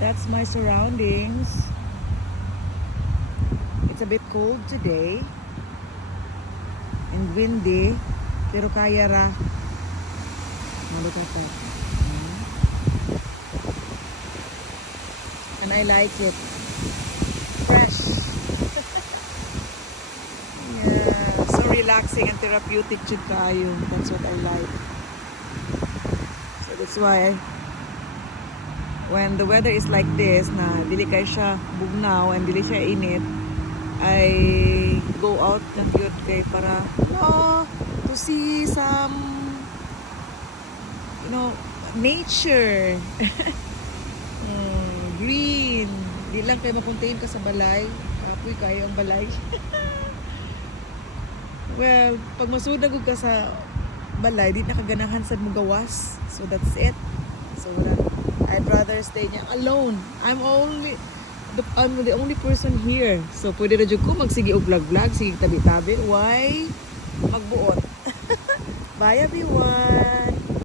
That's my surroundings. It's a bit cold today and windy, pero kaya ra. Look at that. And I like it. Fresh. Yeah, so relaxing and therapeutic jud kaayo. That's what I like. So that's why when the weather is like this, na dili kay siya bugnaw and dili siya init, I go out ng yun kay para to see some nature. Green. Di lang kayo mapuntahin ka sa balay. Kapoy kayo ang balay. Well, pag masudagog ka sa balay, di nakaganahan sa mong gawas. So that's it. So I'd rather stay niya alone. I'm the only person here. So pwede na dyan ko magsige og vlog-vlog, sige tabi-tabi. Why? Magbuot. Bye everyone.